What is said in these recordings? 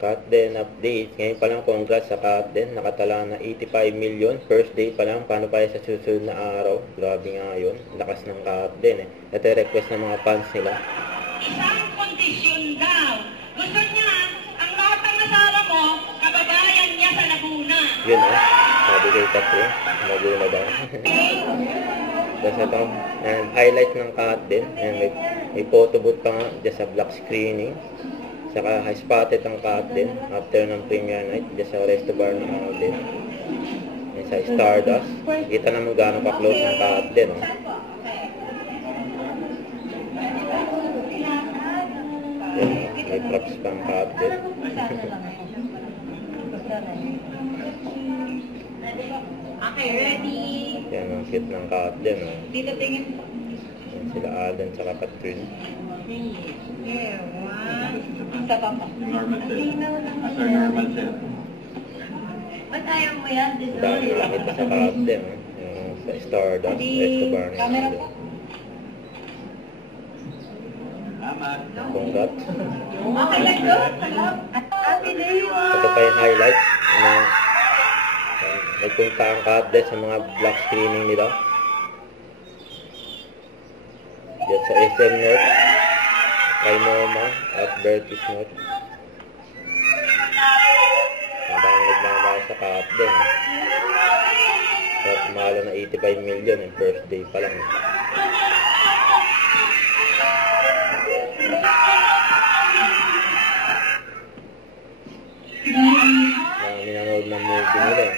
Captain update. Ngayon pa lang, congrats sa Captain. Nakatala na 85 million. First day pa lang. Paano pa sa susunod na araw? Grabe nga yun. Lakas ng Captain eh. Ito yung request ng mga fans nila. Isang kondisyon daw. Gusto niya, ang lahat ng asawa mo, kababayan niya sa Laguna. Yun eh. Sabi kay Catherine. Laguna daw. Tapos ito, highlight ng Captain. May photo booth pa nga dyan sa black screening. Saka spotted ang Captain after ng premiere night dyan sa resto bar ng Alden. Yan sa Stardust. Kita naman gano'ng ka-close ng Captain. Oh. Yan, may props pa ang Captain. Okay, ready? Yan ang cute ng Captain. Oh. Dito tingin. Yan sila Alden saka Catherine. Here, one. Isa pa pa. Normal set. Ba't ayaw mo yan? Dami nakita sa Captain. Oh. Yan, sa Stardust, resto bar ng Camera Alden. po. Salamat. Congrats. Okay lang doon. Happy day, Ito pa yung highlight na nagpunta ang Captain sa mga black screening nila. Diyan sa SM North, kay Norma at Bertis North. Ang dami nagmamahal sa Captain. At mahalo na 85 million yung first day pa lang. Na minanood ng movie nila eh.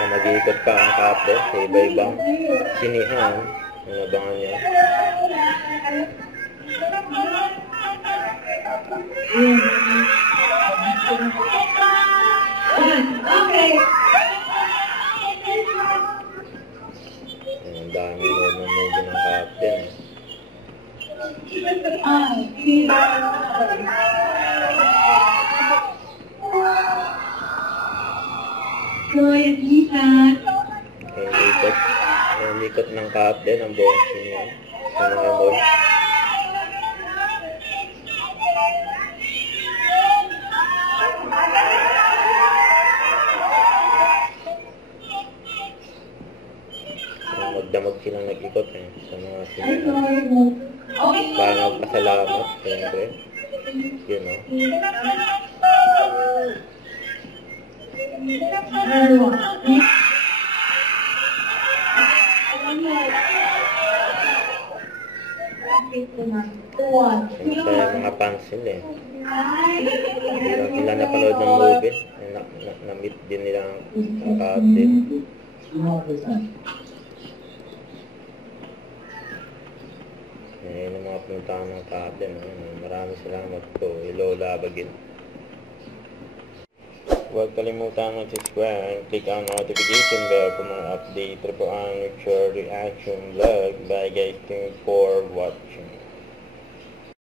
So, mag-iikot pa ang Captain sa iba-ibang sinihan. Ang abangan niya. Okay. Ang dami nood ng movie ng Captain. Kuya Ethan. Ang likot ng Captain, ang buong sinihan sa mga mall. Magdamag silang nag-ikot eh, sa mga sinihan. Para magpasalamat, siyempre. Yun o. Siyempre mga fans nila eh. Hindi lang sila napanood ng movie. Na-meet din nila ang Captain. Ayan ang mga puntahan ng Captain. Maraming salamat po. Lola Bagin. Huwag kalimutan mag-subscribe and click ang notification bell for mga update po ang short reaction vlog. Bye guys, thank you for watching.